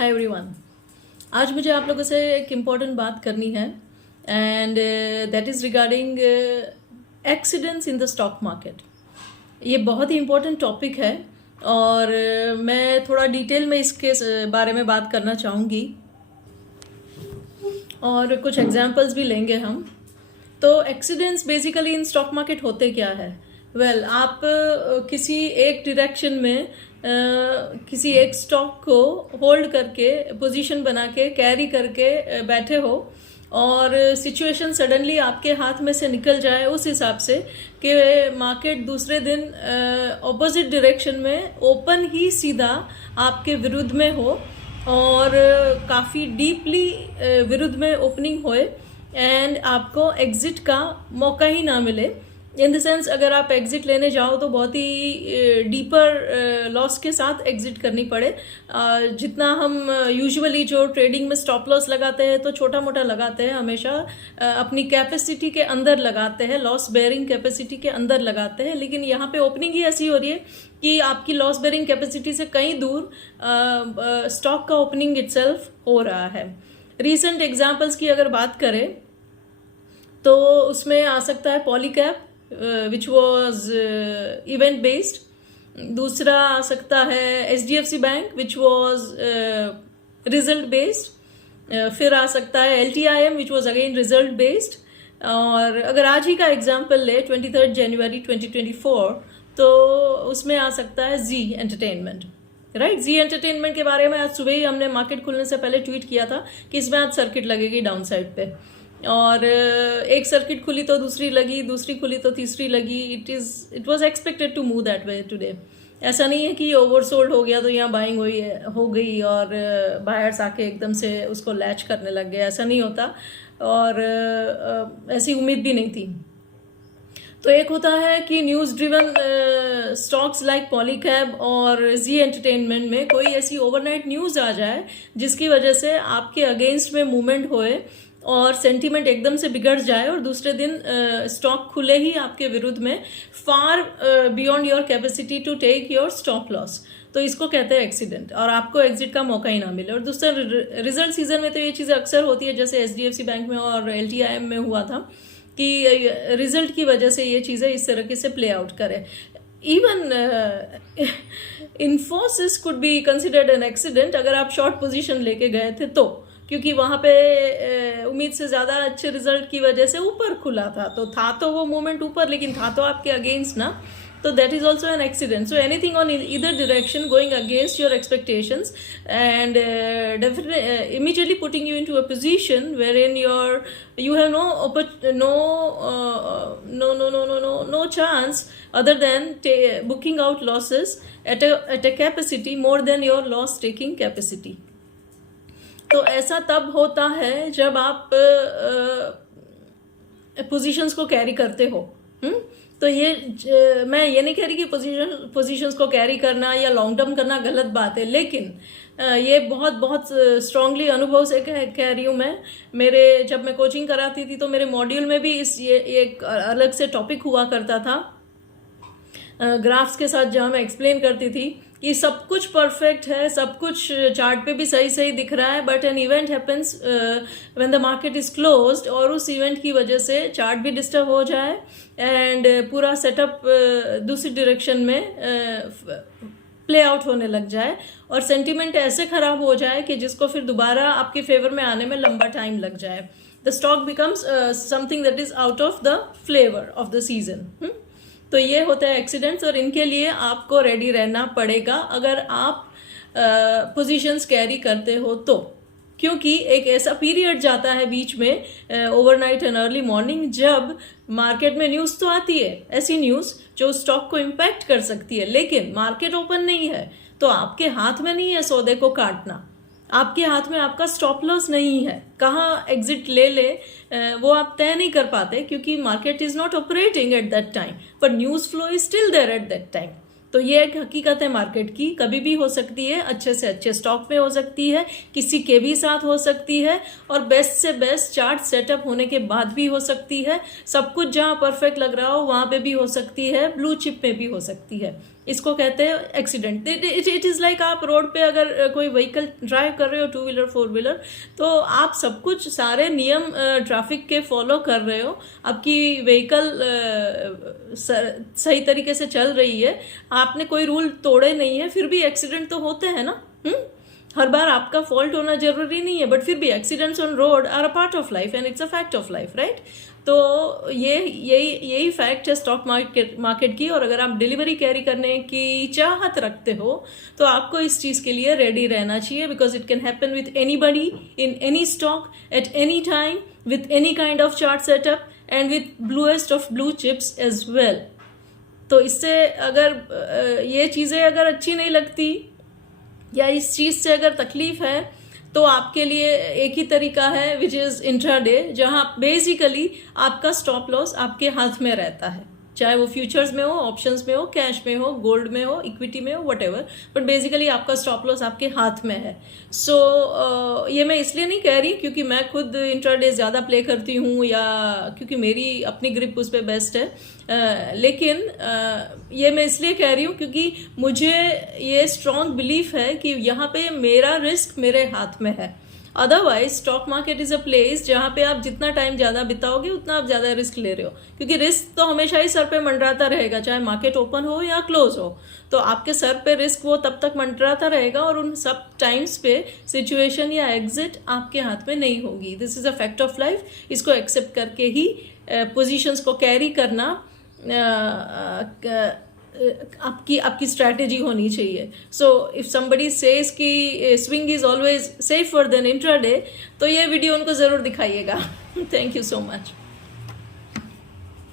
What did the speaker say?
Hi everyone. आज मुझे आप लोगों से एक इम्पॉर्टेंट बात करनी है and that is regarding accidents in the stock market. ये बहुत ही इम्पोर्टेंट टॉपिक है और मैं थोड़ा डिटेल में इसके बारे में बात करना चाहूँगी और कुछ एग्जांपल्स भी लेंगे हम। तो accidents basically in stock market होते क्या है? आप किसी एक डायरेक्शन में किसी एक स्टॉक को होल्ड करके पोजीशन बना के कैरी करके बैठे हो और सिचुएशन सडनली आपके हाथ में से निकल जाए उस हिसाब से कि मार्केट दूसरे दिन ऑपोजिट डायरेक्शन में ओपन ही सीधा आपके विरुद्ध में हो और काफ़ी डीपली विरुद्ध में ओपनिंग होए एंड आपको एग्जिट का मौका ही ना मिले। इन द सेंस अगर आप एग्जिट लेने जाओ तो बहुत ही डीपर लॉस के साथ एग्जिट करनी पड़े। जितना हम यूजुअली जो ट्रेडिंग में स्टॉप लॉस लगाते हैं तो छोटा मोटा लगाते हैं, हमेशा अपनी कैपेसिटी के अंदर लगाते हैं, लॉस बेयरिंग कैपेसिटी के अंदर लगाते हैं। लेकिन यहाँ पे ओपनिंग ही ऐसी हो रही है कि आपकी लॉस बेयरिंग कैपेसिटी से कहीं दूर स्टॉक का ओपनिंग इटसेल्फ हो रहा है। रीसेंट एग्जाम्पल्स की अगर बात करें तो उसमें आ सकता है Polycab which was event based. दूसरा आ सकता है HDFC bank which was result based. फिर आ सकता है LTIM which was again result based. और अगर आज ही का एग्जाम्पल ले 23 जनवरी 2024 तो उसमें आ सकता है जी एंटरटेनमेंट। राइट, जी एंटरटेनमेंट के बारे में आज सुबह ही हमने मार्केट खुलने से पहले ट्वीट किया था कि इसमें आज सर्किट लगेगी डाउन साइड पे, और एक सर्किट खुली तो दूसरी लगी, दूसरी खुली तो तीसरी लगी। It was expected to move that way today. ऐसा नहीं है कि ओवरसोल्ड हो गया तो यहाँ बाइंग हो गई और बायर्स आके एकदम से उसको लैच करने लग गए, ऐसा नहीं होता और ऐसी उम्मीद भी नहीं थी। तो एक होता है कि news driven stocks like Polycab और जी एंटरटेनमेंट में कोई ऐसी ओवरनाइट न्यूज़ आ जाए जिसकी वजह से आपके अगेंस्ट में मूवमेंट होए और सेंटीमेंट एकदम से बिगड़ जाए और दूसरे दिन स्टॉक खुले ही आपके विरुद्ध में far beyond your capacity to take your stop loss. तो इसको कहते हैं एक्सीडेंट और आपको एग्जिट का मौका ही ना मिले। और दूसरा रिजल्ट सीजन में तो ये चीज़ें अक्सर होती है, जैसे HDFC बैंक में और LTIM में हुआ था कि रिजल्ट की वजह से ये चीज़ें इस तरीके से प्ले आउट करें। Even Infosys could be considered an accident अगर आप शॉर्ट पोजीशन लेके गए थे तो, क्योंकि वहाँ पे उम्मीद से ज़्यादा अच्छे रिजल्ट की वजह से ऊपर खुला था, तो था तो वो मूवमेंट ऊपर लेकिन था तो आपके अगेंस्ट ना, तो that is also an accident. So anything on either direction going against your expectations and immediately putting you into a position wherein you have no chance other than booking out losses at a capacity more than your loss taking capacity। तो ऐसा तब होता है जब आप positions को carry करते हो। तो ये मैं ये नहीं कह रही कि पोजीशंस को कैरी करना या लॉन्ग टर्म करना गलत बात है, लेकिन ये बहुत बहुत स्ट्रांगली अनुभव से कह रही हूँ मैं। जब मैं कोचिंग कराती थी तो मेरे मॉड्यूल में भी ये एक अलग से टॉपिक हुआ करता था ग्राफ्स के साथ, जहाँ मैं एक्सप्लेन करती थी कि सब कुछ परफेक्ट है, सब कुछ चार्ट पे भी सही सही दिख रहा है, but an event happens when the market is closed और उस इवेंट की वजह से चार्ट भी डिस्टर्ब हो जाए एंड पूरा सेटअप दूसरी डायरेक्शन में प्ले आउट होने लग जाए और सेंटीमेंट ऐसे खराब हो जाए कि जिसको फिर दोबारा आपके फेवर में आने में लंबा टाइम लग जाए। The stock becomes something that is out of the flavour of the season. तो ये होता है एक्सीडेंट्स और इनके लिए आपको रेडी रहना पड़ेगा अगर आप पोजीशंस कैरी करते हो तो, क्योंकि एक ऐसा पीरियड जाता है बीच में ओवरनाइट एंड अर्ली मॉर्निंग जब मार्केट में न्यूज़ तो आती है, ऐसी न्यूज़ जो स्टॉक को इम्पैक्ट कर सकती है, लेकिन मार्केट ओपन नहीं है तो आपके हाथ में नहीं है सौदे को काटना, आपके हाथ में आपका स्टॉप लॉस नहीं है, कहाँ एग्जिट ले वो आप तय नहीं कर पाते क्योंकि market is not operating at that time, पर news flow is still there at that time. तो ये एक हकीकत है मार्केट की, कभी भी हो सकती है, अच्छे से अच्छे स्टॉक में हो सकती है, किसी के भी साथ हो सकती है और बेस्ट से बेस्ट चार्ट सेटअप होने के बाद भी हो सकती है। सब कुछ जहाँ परफेक्ट लग रहा हो वहाँ पे भी हो सकती है, ब्लू चिप में भी हो सकती है। इसको कहते हैं एक्सीडेंट। इट इज़ लाइक आप रोड पे अगर कोई व्हीकल ड्राइव कर रहे हो, 2 व्हीलर 4 व्हीलर, तो आप सब कुछ सारे नियम ट्रैफिक के फॉलो कर रहे हो, आपकी व्हीकल सही तरीके से चल रही है, आपने कोई रूल तोड़े नहीं है, फिर भी एक्सीडेंट तो होते हैं ना। हर बार आपका फॉल्ट होना जरूरी नहीं है, बट फिर भी accidents on road are a part of life and it's a fact of life, right. तो यही फैक्ट है स्टॉक मार्केट की। और अगर आप डिलीवरी कैरी करने की चाहत रखते हो तो आपको इस चीज़ के लिए रेडी रहना चाहिए, because it can happen with anybody in any stock at any time with any kind of chart setup and with bluest of blue chips as well. तो इससे अगर ये चीज़ें अगर अच्छी नहीं लगती या इस चीज़ से अगर तकलीफ है, तो आपके लिए एक ही तरीका है विच इज़ इंट्राडे, जहां बेसिकली आपका स्टॉप लॉस आपके हाथ में रहता है, चाहे वो फ्यूचर्स में हो, ऑप्शंस में हो, कैश में हो, गोल्ड में हो, इक्विटी में हो, व्हाटएवर, बट बेसिकली आपका स्टॉप लॉस आपके हाथ में है। सो ये मैं इसलिए नहीं कह रही क्योंकि मैं खुद इंट्राडे ज़्यादा प्ले करती हूँ या क्योंकि मेरी अपनी ग्रिप उस पर बेस्ट है, लेकिन ये मैं इसलिए कह रही हूँ क्योंकि मुझे ये स्ट्रॉन्ग बिलीफ है कि यहाँ पे मेरा रिस्क मेरे हाथ में है। Otherwise stock market is a place जहाँ पे आप जितना टाइम ज़्यादा बिताओगे उतना आप ज़्यादा रिस्क ले रहे हो, क्योंकि रिस्क तो हमेशा ही सर पे मंडराता रहेगा, चाहे मार्केट ओपन हो या क्लोज हो। तो आपके सर पे रिस्क वो तब तक मंडराता रहेगा और उन सब टाइम्स पे सिचुएशन या एग्जिट आपके हाथ में नहीं होगी। This is a fact of life. इसको एक्सेप्ट करके ही पोजिशंस को कैरी करना आपकी स्ट्रैटेजी होनी चाहिए। सो इफ समबडी सेज कि swing is always safer than intraday, तो ये वीडियो उनको जरूर दिखाइएगा। Thank you so much.